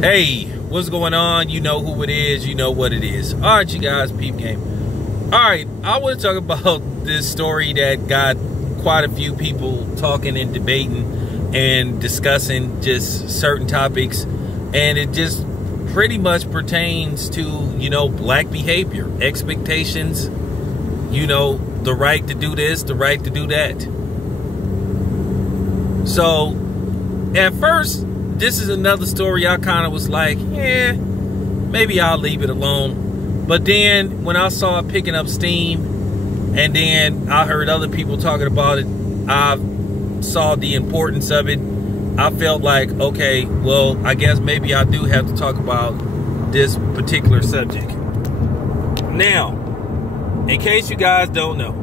Hey, what's going on? You know who it is. You know what it is. All right, you guys, peep game. All right, I want to talk about this story that got quite a few people talking and debating and discussing just certain topics. And it just pretty much pertains to, black behavior, expectations, the right to do this, the right to do that. So, at first, this is another story I kind of was like, maybe I'll leave it alone. But then when I saw it picking up steam and then I heard other people talking about it, I saw the importance of it. I felt like, okay, well, I guess maybe I do have to talk about this particular subject. Now, in case you guys don't know,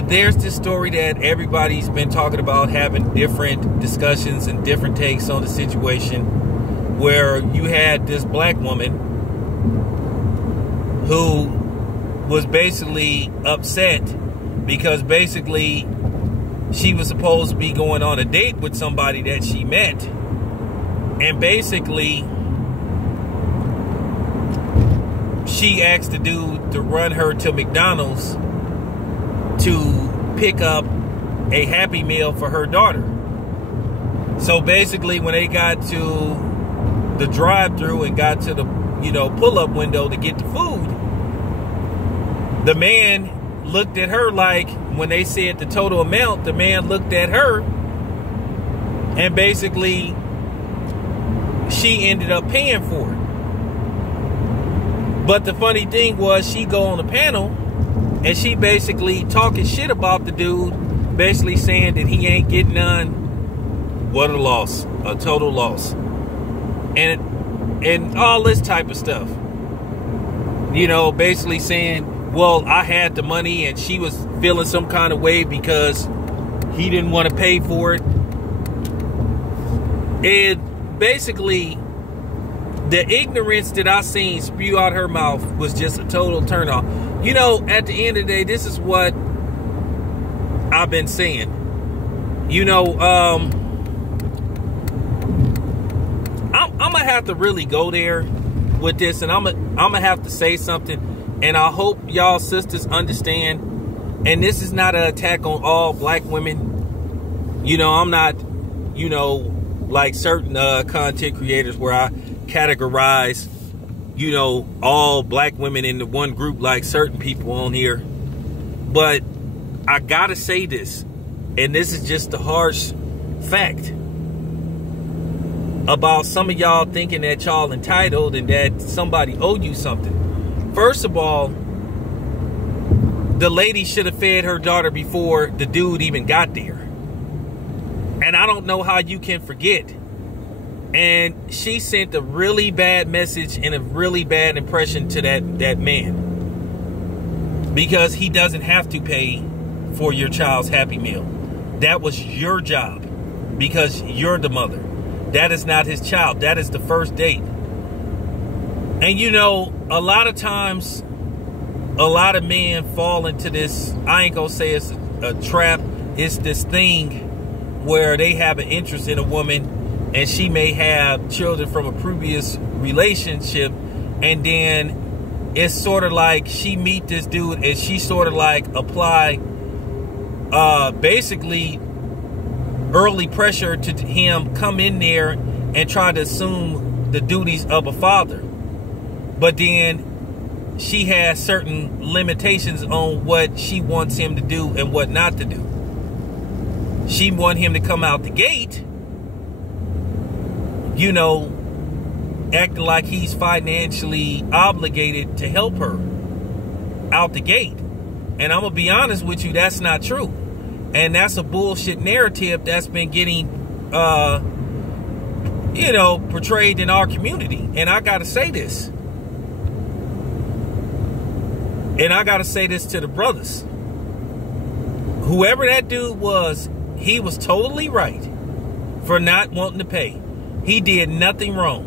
there's this story that everybody's been talking about, having different discussions and different takes on the situation, where you had this black woman who was basically upset because basically she was supposed to be going on a date with somebody that she met. And basically, she asked the dude to run her to McDonald's to pick up a Happy Meal for her daughter. So basically, when they got to the drive-thru and got to the, pull-up window to get the food, the man looked at her like, when they said the total amount, the man looked at her and basically she ended up paying for it. But the funny thing was, she go on the panel and she basically talking shit about the dude, basically saying that he ain't getting none. What a loss. A total loss. And all this type of stuff. Basically saying, well, I had the money and she was feeling some kind of way because he didn't want to pay for it. And basically, the ignorance that I seen spew out her mouth was just a total turn off. At the end of the day, this is what I've been saying. I'm gonna have to really go there with this, and I'm gonna have to say something, and I hope y'all sisters understand. And this is not an attack on all black women. I'm not, like certain content creators where I categorize, all black women into one group like certain people on here. But I gotta say this, and this is just the harsh fact about some of y'all thinking that y'all entitled and that somebody owed you something. First of all, the lady should have fed her daughter before the dude even got there. And I don't know how you can forget. And she sent a really bad message and a really bad impression to that man. Because he doesn't have to pay for your child's Happy Meal. That was your job. Because you're the mother. That is not his child. That is the first date. And a lot of times, a lot of men fall into this, I ain't gonna say it's a trap. It's this thing where they have an interest in a woman, and she may have children from a previous relationship, and then it's sort of like she meet this dude and she sort of like apply basically early pressure to him, come in there and try to assume the duties of a father. But then she has certain limitations on what she wants him to do and what not to do. She want him to come out the gate, acting like he's financially obligated to help her out the gate. And I'm going to be honest with you, that's not true. And that's a bullshit narrative that's been getting, portrayed in our community. And I got to say this. And I got to say this to the brothers. Whoever that dude was, he was totally right for not wanting to pay. He did nothing wrong.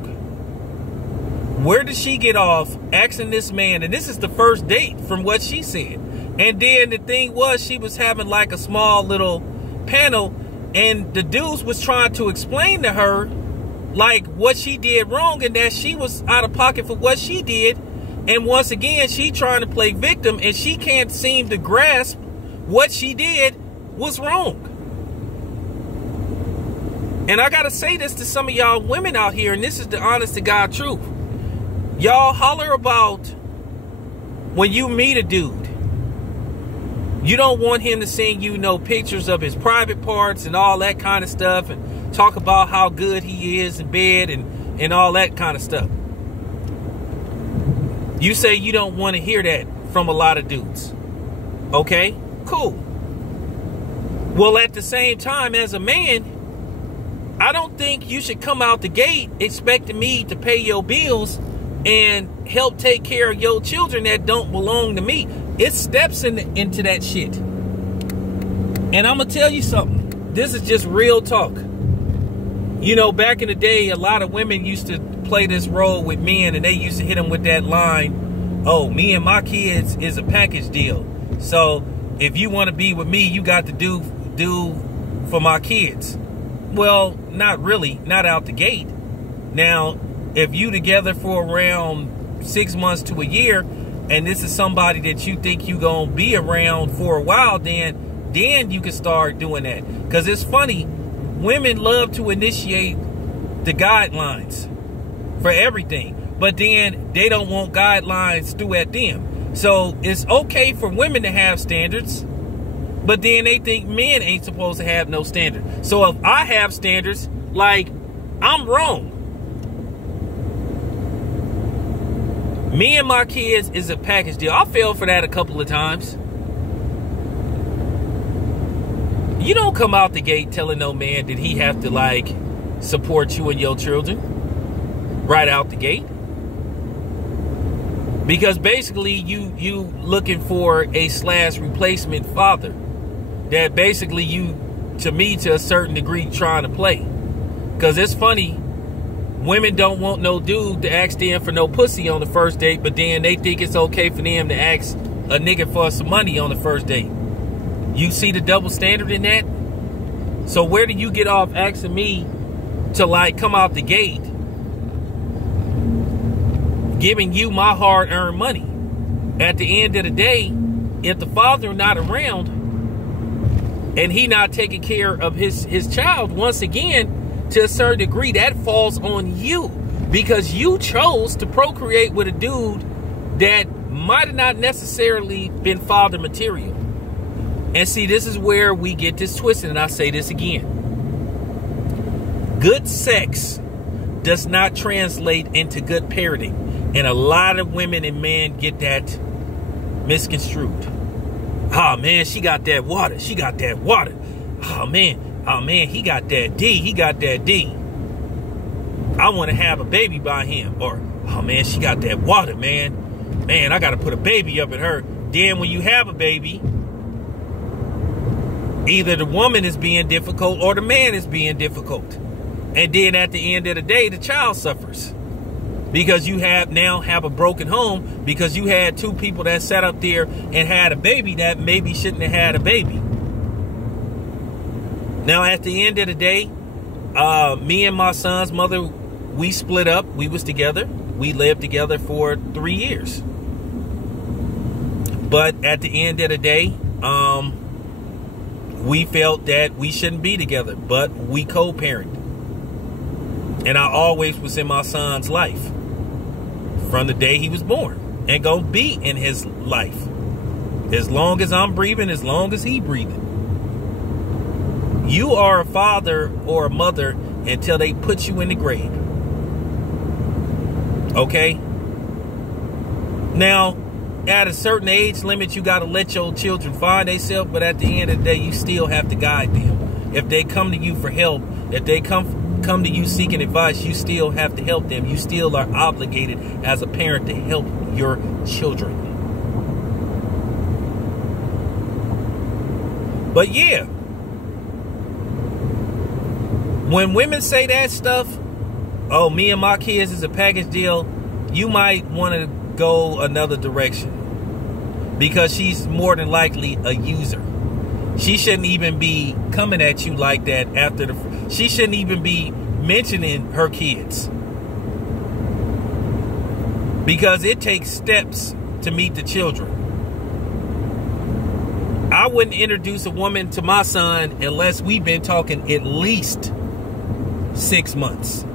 Where did she get off asking this man? And this is the first date from what she said. And then the thing was, she was having like a small little panel And the dudes was trying to explain to her like what she did wrong and that she was out of pocket for what she did. And once again, she trying to play victim and she can't seem to grasp what she did was wrong. And I gotta say this to some of y'all women out here, and this is the honest to God truth. Y'all holler about when you meet a dude, you don't want him to send you no pictures of his private parts and all that kind of stuff and talk about how good he is in bed and all that kind of stuff. You say you don't want to hear that from a lot of dudes. Okay, cool. Well, at the same time, as a man, I don't think you should come out the gate expecting me to pay your bills and help take care of your children that don't belong to me. It steps into that shit. And I'm going to tell you something. This is just real talk. You know, back in the day, a lot of women used to play this role with men, and they used to hit them with that line, oh, me and my kids is a package deal. So if you want to be with me, you got to do for my kids. Well, not really, not out the gate. Now, if you together for around 6 months to a year, and this is somebody that you think you gonna be around for a while, then you can start doing that. Because it's funny, women love to initiate the guidelines for everything, but then they don't want guidelines through at them. So it's okay for women to have standards, but then they think men ain't supposed to have no standard. So if I have standards, like, I'm wrong. Me and my kids is a package deal. I fell for that a couple of times. You don't come out the gate telling no man that he have to, like, support you and your children right out the gate. Because basically you looking for a / replacement father that basically you, to me, to a certain degree, trying to play. Because it's funny, women don't want no dude to ask them for no pussy on the first date, but then they think it's okay for them to ask a nigga for some money on the first date. You see the double standard in that? So where do you get off asking me to, like, come out the gate giving you my hard-earned money? At the end of the day, if the father not around and he not taking care of his child, once again, to a certain degree, that falls on you, because you chose to procreate with a dude that might have not necessarily been father material. And see, this is where we get this twisted, and I say this again. Good sex does not translate into good parenting. And a lot of women and men get that misconstrued. Oh, man, she got that water. She got that water. Oh, man, he got that D. He got that D. I want to have a baby by him. Or, oh, man, she got that water, man. Man, I got to put a baby up in her. Then when you have a baby, either the woman is being difficult or the man is being difficult. And then at the end of the day, the child suffers. Because you now have a broken home, because you had two people that sat up there and had a baby that maybe shouldn't have had a baby. Now, at the end of the day, me and my son's mother, we split up. We was together. We lived together for 3 years. But at the end of the day, we felt that we shouldn't be together, but we co-parent. And I always was in my son's life from the day he was born, and gonna be in his life as long as I'm breathing, as long as he breathing. You are a father or a mother until they put you in the grave. Okay? Now, at a certain age limit, you got to let your children find themselves, but at the end of the day, you still have to guide them. If they come to you for help, if they come to you seeking advice, you still have to help them. You still are obligated as a parent to help your children. But yeah, when women say that stuff, oh, me and my kids is a package deal, you might want to go another direction, because she's more than likely a user. She shouldn't even be coming at you like that after the... She shouldn't even be mentioning her kids. Because it takes steps to meet the children. I wouldn't introduce a woman to my son unless we've been talking at least 6 months.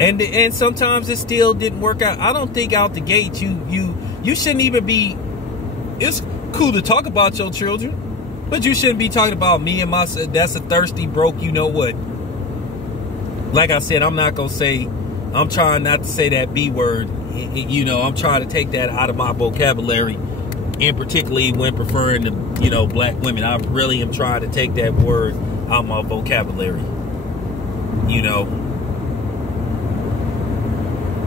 And sometimes it still didn't work out. I don't think out the gate you shouldn't even be... It's cool to talk about your children, but you shouldn't be talking about me and my son. That's a thirsty, broke, you know what. Like I said, I'm not going to say... I'm trying not to say that B word. You know, I'm trying to take that out of my vocabulary. And particularly when preferring to, you know, black women. I really am trying to take that word out of my vocabulary. You know.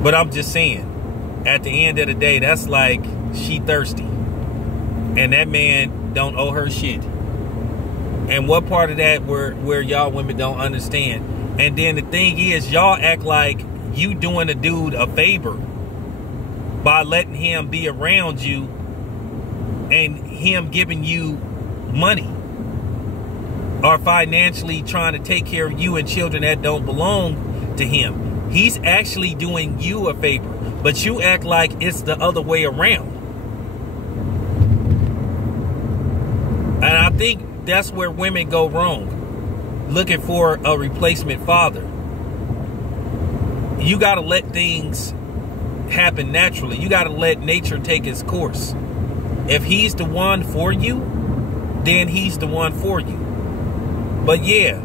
But I'm just saying, at the end of the day, that's like, she thirsty. And that man don't owe her shit. And what part of that where y'all women don't understand? And then the thing is, y'all act like you doing a dude a favor by letting him be around you and him giving you money or financially trying to take care of you and children that don't belong to him. He's actually doing you a favor, but you act like it's the other way around. And I think that's where women go wrong, looking for a replacement father. You got to let things happen naturally. You got to let nature take its course. If he's the one for you, then he's the one for you. But yeah,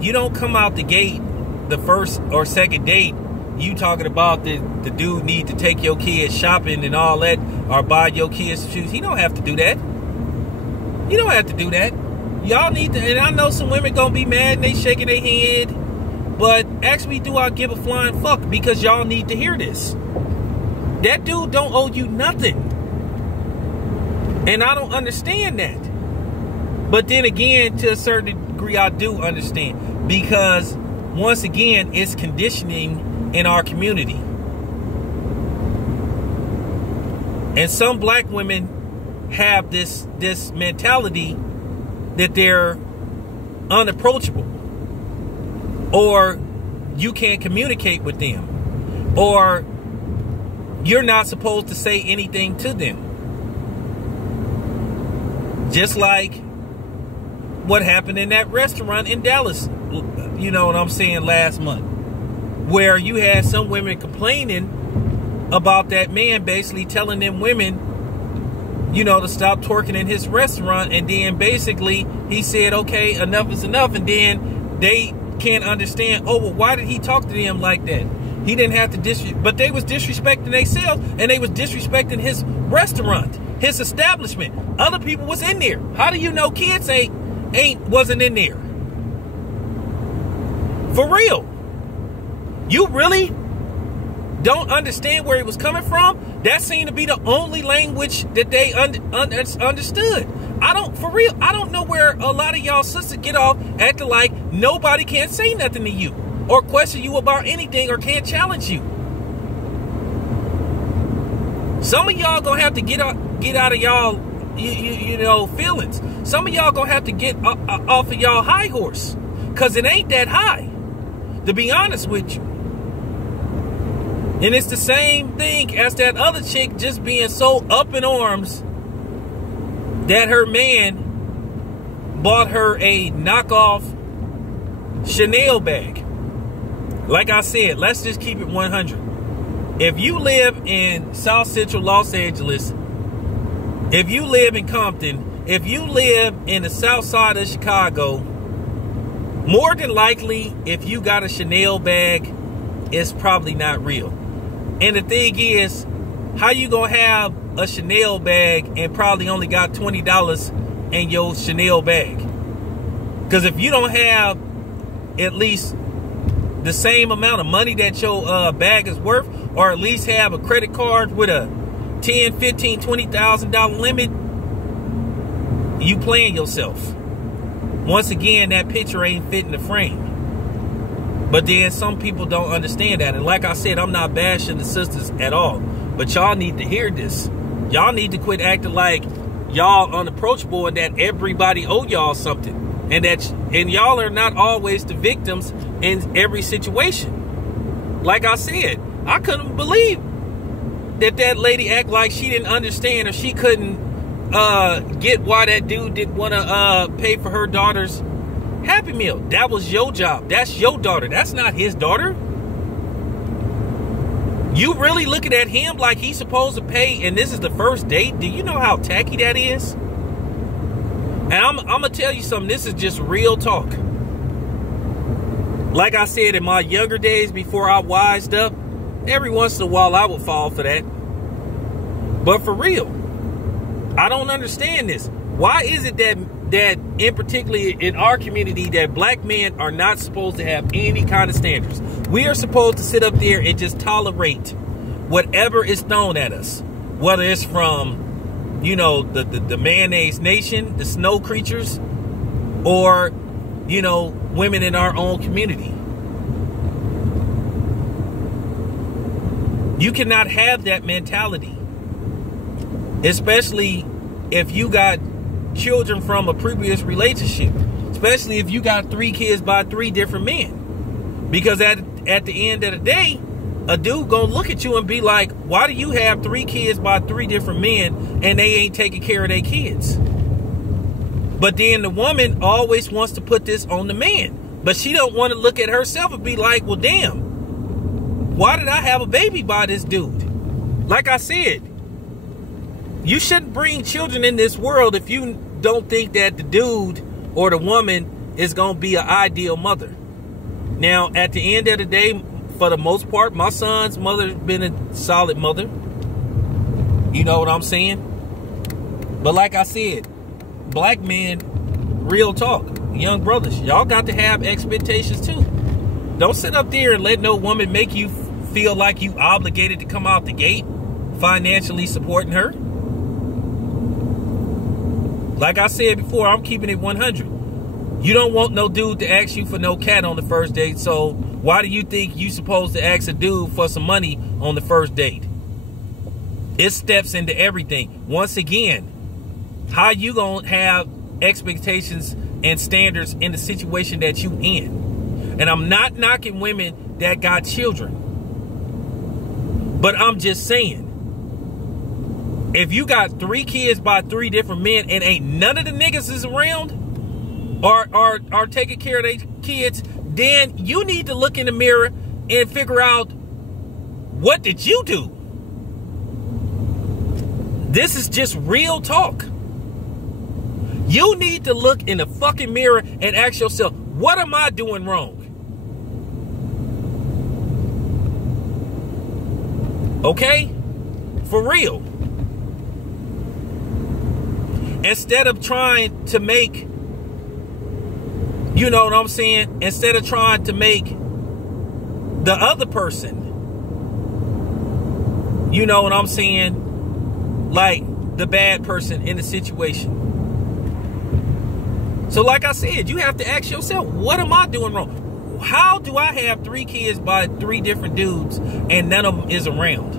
you don't come out the gate, the first or second date, you talking about the dude need to take your kids shopping and all that, or buy your kids shoes. He don't have to do that. You don't have to do that. Y'all need to, and I know some women gonna be mad and they shaking their head, but actually, do I give a flying fuck? Because y'all need to hear this. That dude don't owe you nothing. And I don't understand that. But then again, to a certain degree, I do understand. Because, once again, it's conditioning in our community. And some black women have this mentality that they're unapproachable. Or you can't communicate with them. Or you're not supposed to say anything to them. Just like what happened in that restaurant in Dallas, you know what I'm saying, last month. Where you had some women complaining about that man basically telling them women, you know, to stop twerking in his restaurant. And then basically he said, okay, enough is enough. And then they can't understand, oh, well, why did he talk to them like that? He didn't have to but they was disrespecting themselves, and they was disrespecting his restaurant, his establishment. Other people was in there. How do you know kids wasn't in there? For real. You really don't understand where he was coming from? That seemed to be the only language that they understood. I don't know where a lot of y'all sisters get off acting like nobody can say nothing to you or question you about anything or can't challenge you. Some of y'all gonna have to get out of y'all you know feelings. Some of y'all gonna have to get off of y'all high horse, because it ain't that high, to be honest with you. And it's the same thing as that other chick just being so up in arms that her man bought her a knockoff Chanel bag. Like I said, let's just keep it 100. If you live in South Central Los Angeles, if you live in Compton, if you live in the south side of Chicago, more than likely, if you got a Chanel bag, it's probably not real. And the thing is, how you gonna have a Chanel bag and probably only got $20 in your Chanel bag? Because if you don't have at least the same amount of money that your bag is worth, or at least have a credit card with a $10, $15, $20,000 limit, you playing yourself. Once again, that picture ain't fitting the frame. But then some people don't understand that. And like I said, I'm not bashing the sisters at all. But y'all need to hear this. Y'all need to quit acting like y'all unapproachable and that everybody owe y'all something, and y'all are not always the victims in every situation. Like I said, I couldn't believe that lady act like she didn't understand, or she couldn't get why that dude didn't want to pay for her daughter's Happy Meal. That was your job. That's your daughter. That's not his daughter. You really looking at him like he's supposed to pay, and this is the first date? Do you know how tacky that is? And I'm going to tell you something. This is just real talk. Like I said, in my younger days, before I wised up, every once in a while I would fall for that. But for real, I don't understand this. Why is it that in particularly in our community, that black men are not supposed to have any kind of standards? We are supposed to sit up there and just tolerate whatever is thrown at us, whether it's from, you know, the mayonnaise nation, the snow creatures, or, you know, women in our own community. You cannot have that mentality, especially if you got children from a previous relationship, especially if you got 3 kids by 3 different men. Because at the end of the day, a dude gonna look at you and be like, why do you have 3 kids by 3 different men and they ain't taking care of their kids? But then the woman always wants to put this on the man, but she don't want to look at herself and be like, well, damn, why did I have a baby by this dude? Like I said, you shouldn't bring children in this world if you don't think that the dude or the woman is going to be an ideal mother. Now, at the end of the day, for the most part, my son's mother's been a solid mother. You know what I'm saying? But like I said, black men, real talk, young brothers, y'all got to have expectations too. Don't sit up there and let no woman make you feel like you obligated to come out the gate financially supporting her. Like I said before, I'm keeping it 100. You don't want no dude to ask you for no cat on the first date, so why do you think you supposed to ask a dude for some money on the first date? It steps into everything. Once again, how you gonna have expectations and standards in the situation that you in? And I'm not knocking women that got children, but I'm just saying, if you got 3 kids by 3 different men and ain't none of the niggas is around or are taking care of their kids, then you need to look in the mirror and figure out, what did you do? This is just real talk. You need to look in the fucking mirror and ask yourself, what am I doing wrong? Okay? For real. Instead of trying to make, you know what I'm saying? Instead of trying to make the other person, you know what I'm saying, like the bad person in the situation. So like I said, you have to ask yourself, what am I doing wrong? How do I have 3 kids by 3 different dudes and none of them is around?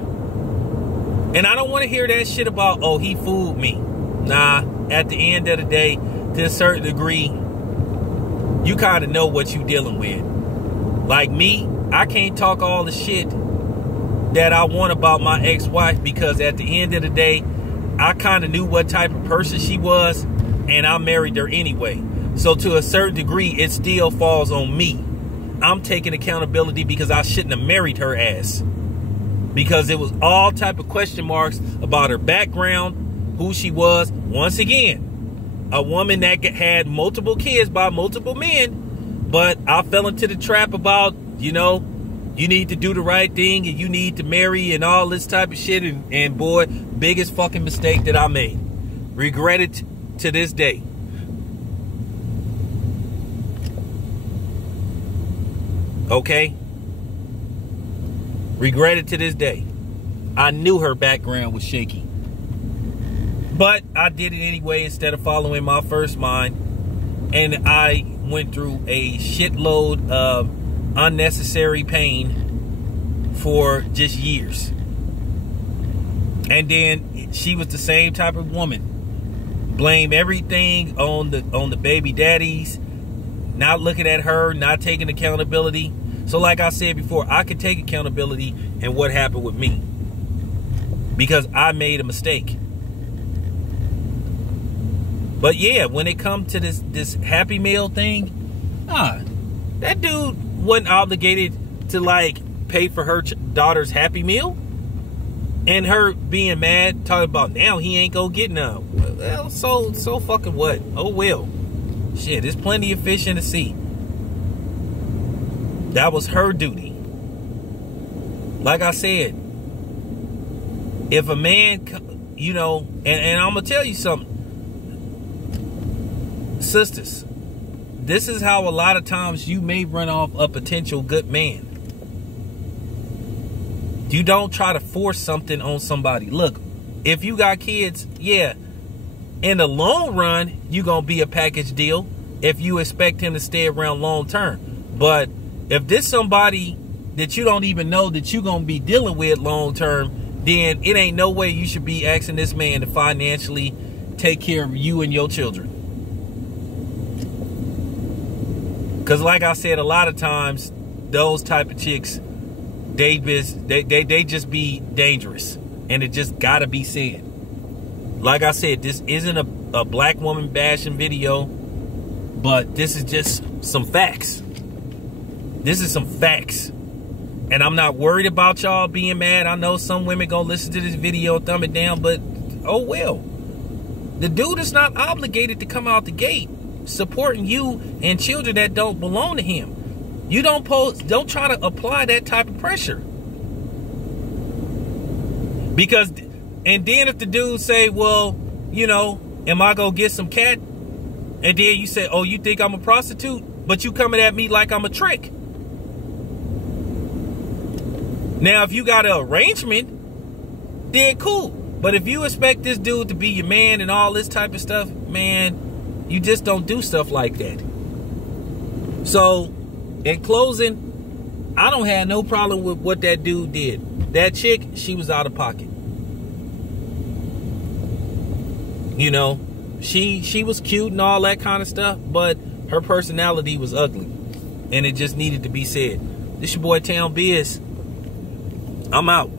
And I don't want to hear that shit about, oh, he fooled me. Nah, at the end of the day, to a certain degree, you kind of know what you dealing with. Like me, I can't talk all the shit that I want about my ex-wife, because at the end of the day, I kind of knew what type of person she was, and I married her anyway. So to a certain degree, it still falls on me. I'm taking accountability because I shouldn't have married her ass. Because it was all type of question marks about her background, who she was. Once again, a woman that had multiple kids by multiple men, but I fell into the trap about, you know, you need to do the right thing and you need to marry and all this type of shit. And boy, biggest fucking mistake that I made. Regret it to this day. Okay? Regret it to this day. I knew her background was shaky, but I did it anyway instead of following my first mind. And I went through a shitload of unnecessary pain for just years. And then she was the same type of woman blame everything on the baby daddies, not looking at her, not taking accountability. So like I said before, I can take accountability in what happened with me, because I made a mistake. But yeah, when it comes to this Happy Meal thing, that dude wasn't obligated to like pay for her daughter's Happy Meal. And her being mad, talking about now he ain't gonna get none. Well, so fucking what? Oh well. Shit, there's plenty of fish in the sea. That was her duty. Like I said, if a man, you know, and I'm gonna tell you something, sisters, this is how a lot of times you may run off a potential good man. You don't try to force something on somebody. Look, if you got kids, yeah, in the long run, you're going to be a package deal if you expect him to stay around long term. But if this somebody that you don't even know that you're going to be dealing with long term, then it ain't no way you should be asking this man to financially take care of you and your children. Because like I said, a lot of times, those type of chicks, they just be dangerous, and it just gotta be said. Like I said, this isn't a black woman bashing video, but this is just some facts. This is some facts, and I'm not worried about y'all being mad. I know some women gonna listen to this video and thumb it down, but oh well. The dude is not obligated to come out the gate supporting you and children that don't belong to him. You don't try to apply that type of pressure. Because, and then if the dude say, well, you know, am I gonna get some cat? And then you say, oh, you think I'm a prostitute? But you coming at me like I'm a trick. Now, if you got an arrangement, then cool. But if you expect this dude to be your man and all this type of stuff, man, you just don't do stuff like that. So, in closing, I don't have no problem with what that dude did. That chick, she was out of pocket. You know, she was cute and all that kind of stuff, but her personality was ugly. And it just needed to be said. This your boy Town Biz. I'm out.